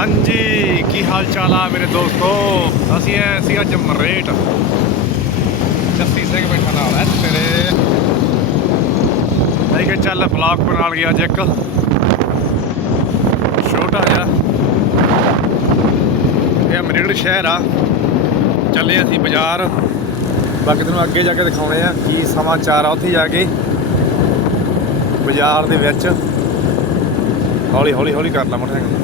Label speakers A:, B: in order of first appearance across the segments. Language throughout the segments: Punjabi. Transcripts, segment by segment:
A: ਹਾਂਜੀ, ਕੀ ਹਾਲ ਚਾਲ ਆ ਮੇਰੇ ਦੋਸਤੋ? ਅਸੀਂ ਆਏ ਸੀ ਅੱਜ ਮਰੇਟ। ਜੱਸੀ ਸਿੰਘ ਬੈਠਾ ਨਾਲ ਹੈ ਤੇਰੇ। ਮੈਂ ਕਿ ਚੱਲ ਬਲੌਗ ਬਣਾ ਲਈ ਅੱਜ ਇੱਕ। ਛੋਟਾ ਜਿਹਾ। ਇਹ ਮਰੇਟ ਸ਼ਹਿਰ ਆ। ਚੱਲੇ ਅਸੀਂ ਬਾਜ਼ਾਰ। ਬਾਕੀ ਤੁਹਾਨੂੰ ਅੱਗੇ ਜਾ ਕੇ ਦਿਖਾਉਣੇ ਆ ਕੀ ਸਮਾਚਾਰ ਆ ਉੱਥੇ ਜਾ ਕੇ। ਬਾਜ਼ਾਰ ਦੇ ਵਿੱਚ। ਹੌਲੀ ਹੌਲੀ ਹੌਲੀ ਕਰ ਲਾ ਮੋਟਰਸਾਈਕਲ।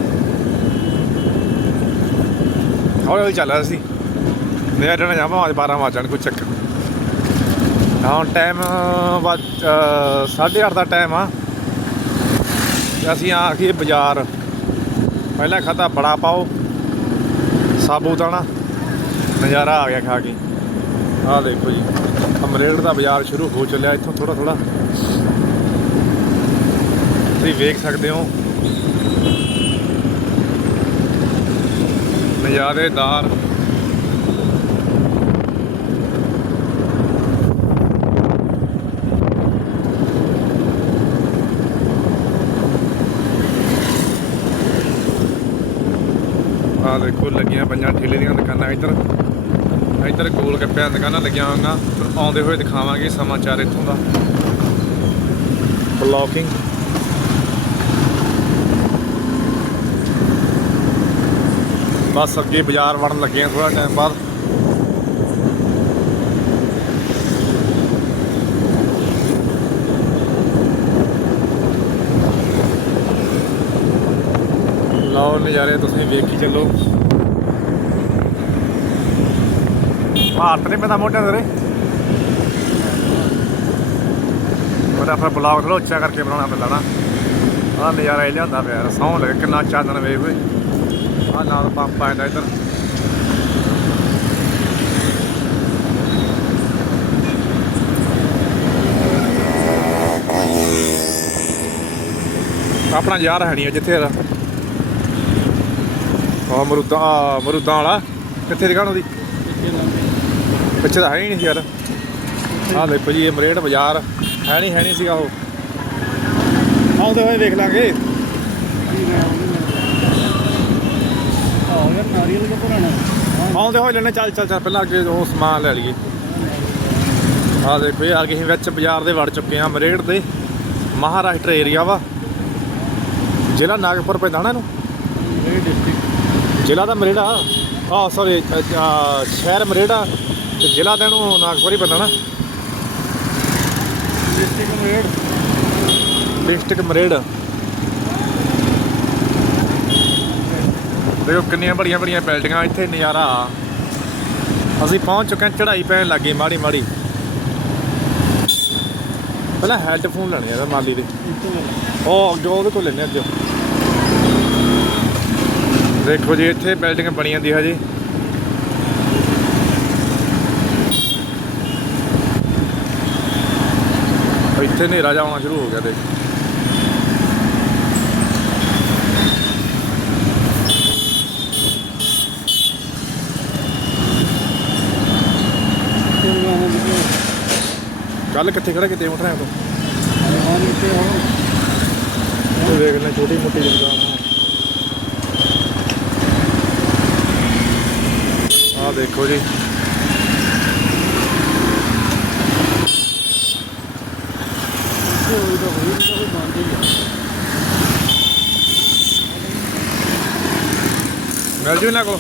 A: ਹੌਲੀ ਹੌਲੀ ਚੱਲ ਰਿਹਾ ਸੀ। ਮੈਂ ਅੱਡਣਾ ਜਾਵਾਂ, ਅੱਜ 12 ਵਜਣ ਕੋਈ ਚੱਕਰ ਨਹੀਂ। ਹੁਣ ਟਾਈਮ ਵੱਜ 8:30 ਦਾ ਟਾਈਮ ਆ। ਅਸੀਂ ਆ ਕੇ ਬਾਜ਼ਾਰ। ਪਹਿਲਾਂ ਖਾਤਾ ਬੜਾ ਪਾਓ ਸਾਬੂਦਾਣਾ ਨਜ਼ਾਰਾ ਆ ਗਿਆ ਖਾ ਕੇ। ਆਹ ਦੇਖੋ ਜੀ ਅਮਰੇਡ ਦਾ ਬਾਜ਼ਾਰ ਸ਼ੁਰੂ ਹੋ ਚੱਲਿਆ, ਇੱਥੋਂ ਥੋੜਾ ਥੋੜਾ ਤੁਸੀਂ ਵੇਖ ਸਕਦੇ ਹੋ ਨਜ਼ਾਰੇਦਾਰ ਆਹ ਦੇਖੋ, ਲੱਗੀਆਂ ਪੰਜਾਂ ਠੇਲੇ ਦੀਆਂ ਦੁਕਾਨਾਂ ਇੱਧਰ। ਇੱਧਰ ਗੋਲ ਗੱਪਿਆਂ ਦੁਕਾਨਾਂ ਲੱਗੀਆਂ ਹੋਈਆਂ। ਆਉਂਦੇ ਹੋਏ ਦਿਖਾਵਾਂਗੇ ਸਮਾਚਾਰ ਇੱਥੋਂ ਦਾ। ਬਲੌਕਿੰਗ ਬਸ ਅੱਗੇ ਬਾਜ਼ਾਰ ਵੜਨ ਲੱਗੇ ਆ ਥੋੜਾ ਟਾਈਮ ਬਾਅਦ। ਲਾਓ ਨਜ਼ਾਰੇ, ਤੁਸੀਂ ਵੇਖੀ ਚੱਲੋ। ਭਾਰਤ ਨੇ ਪੈਦਾ ਮੋਟਿਆਂ ਤੇਰੇ ਉਹਦਾ ਫਿਰ ਬਲੌਗ ਥੋੜਾ ਉੱਚਾ ਕਰਕੇ ਬਣਾਉਣਾ ਪੈਂਦਾ ਨਾ। ਆਹ ਨਜ਼ਾਰਾ ਇਹ ਲਿਆਂਦਾ ਪਿਆ ਸੌਂ ਲੱਗੇ, ਕਿੰਨਾ ਚਾਨਣ ਵੇਖ। ਓਏ ਆ ਨਾਲ ਪੰਪ ਆਇਆ ਇੱਧਰ। ਆਪਣਾ ਯਾਰ ਹੈ ਨਹੀਂ ਜਿੱਥੇ ਦਾ ਆ ਮਰੂਦਾਂ ਮਰੂਦਾਂ ਵਾਲਾ। ਕਿੱਥੇ ਦੁਕਾਨ ਉਹਦੀ? ਪਿੱਛੇ ਤਾਂ ਹੈ ਹੀ ਨਹੀਂ ਸੀ ਯਾਰ। ਆਹ ਦੇਖੋ ਜੀ, ਇਹ ਮਰੇਡ ਬਾਜ਼ਾਰ। ਹੈ ਨਹੀਂ ਹੈ ਨਹੀਂ ਸੀਗਾ ਉਹ। ਆਉਂਦੇ ਹੋਏ ਵੇਖ ਲਾਂਗੇ।
B: ਨਾਰੀਅਲ ਦਾ ਪੁਰਾਣਾ
A: ਆਉਂਦੇ ਹੋਏ ਲੈਣੇ ਚੱਲ ਚੱਲ ਚੱਲ ਪਹਿਲਾਂ ਅੱਗੇ ਉਹ ਸਮਾਨ ਲੈ ਲਈਏ। ਆਹ ਦੇਖੋ ਆ ਗਏ ਅਸੀਂ ਵਿੱਚ ਬਾਜ਼ਾਰ ਦੇ ਵੜ ਚੁੱਕੇ ਆ ਮਰੇਡ ਦੇ ਮਹਾਰਾਸ਼ਟਰ ਏਰੀਆ ਵਾ। ਜ਼ਿਲ੍ਹਾ ਨਾਗਪੁਰ ਪੈਂਦਾ ਨਾ ਇਹਨੂੰ?
B: ਇਹ ਡਿਸਟ੍ਰਿਕਟ
A: ਜ਼ਿਲ੍ਹਾ ਤਾਂ ਮਰੇਡਾ ਆਹ ਸੌਰੀ ਸ਼ਹਿਰ ਮਰੇਡਾ ਤੇ ਜ਼ਿਲ੍ਹਾ ਤਾਂ ਇਹਨੂੰ ਨਾਗਪੁਰ ਹੀ ਪੈਂਦਾ ਨਾ
B: ਡਿਸਟ੍ਰਿਕਟ ਮੇਡ
A: ਡਿਸਟ੍ਰਿਕਟ ਮਰੇਡ ਦੇਖੋ ਕਿੰਨੀਆਂ ਬੜੀਆਂ ਬੜੀਆਂ ਬਿਲਡਿੰਗਾਂ ਇੱਥੇ ਨਜ਼ਾਰਾ। ਅਸੀਂ ਪਹੁੰਚ ਚੁੱਕੇ ਹਾਂ ਚੜ੍ਹਾਈ ਪੈਣ ਲੱਗੀ ਮਾੜੀ ਮਾੜੀ। ਪਹਿਲਾਂ ਹੈੱਡਫੋਨ ਲੈਣੇ ਆ ਮਾਲੀ ਦੇ। ਉਹ ਅੱਗੇ ਉਹਦੇ ਕੋਲ ਲੈਣੇ ਅੱਜ। ਦੇਖੋ ਜੀ, ਇੱਥੇ ਬਿਲਡਿੰਗ ਬਣੀ ਜਾਂਦੀ ਹਜੇ। ਇੱਥੇ ਹਨੇਰਾ ਜਿਹਾ ਆਉਣਾ ਸ਼ੁਰੂ ਹੋ ਗਿਆ, ਦੇਖ। ਕੱਲ ਕਿੱਥੇ ਖੜਾ ਕਿਤੇ ਮੋਟਰਾਂ ਤੋਂ? ਇਹ ਦੇਖ ਲੈ, ਛੋਟੀ ਮੋਟੀ ਦੁਕਾਨ ਆ। ਆਹ ਦੇਖੋ ਜੀ। ਮਿਲ ਜੂ ਇਹਨਾਂ ਕੋਲ?